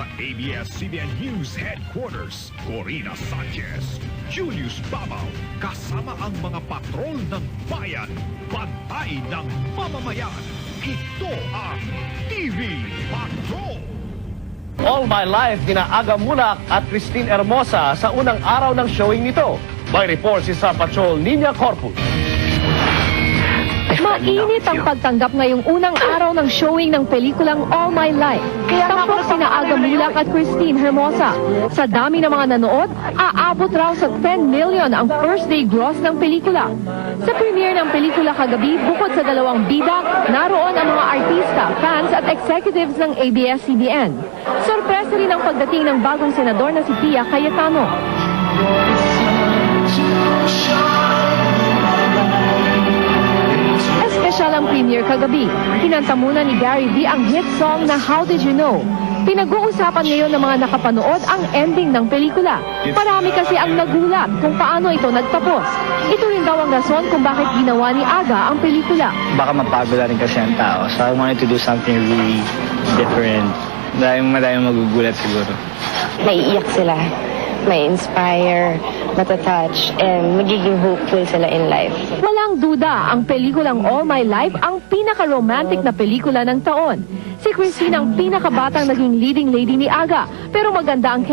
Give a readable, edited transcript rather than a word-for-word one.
sa ABS-CBN News Headquarters, Corina Sanchez, Julius Babaw, kasama ang mga patrol ng bayan, bantay ng mamamayan. Ito ang TV Patrol! All My Life kina Aga Mulak at Christine Hermosa sa unang araw ng showing nito. May report si sa Patrol Nina Corpus. Mainit ang pagtanggap ngayong unang araw ng showing ng pelikulang All My Life. Tampok sina Aga Mulak at Christine Hermosa. Sa dami ng mga nanood, aabot raw sa 10 million ang first day gross ng pelikula. Sa premiere ng pelikula kagabi, bukod sa dalawang bida, naroon ang mga artista, fans at executives ng ABS-CBN. Sorpresa rin ang pagdating ng bagong senador na si Pia Cayetano. Espesyal ang premiere kagabi. Kinanta muna ni Gary V ang hit song na How Did You Know? Pinag-uusapan ngayon ng mga nakapanood ang ending ng pelikula. Marami kasi ang nagulat kung paano ito nagtapos. Ito rin daw ang rason kung bakit ginawa ni Aga ang pelikula. Baka mapagod rin kasi ang tao. So I wanted to do something really different. Maraming magugulat siguro. Naiiyak sila, may inspire, matatouch, and magiging hopeful sila in life. Walang duda, ang pelikulang All My Life ang pinaka-romantic na pelikula ng taon. Si Christine ang pinakabatang naging leading lady ni Aga, pero maganda ang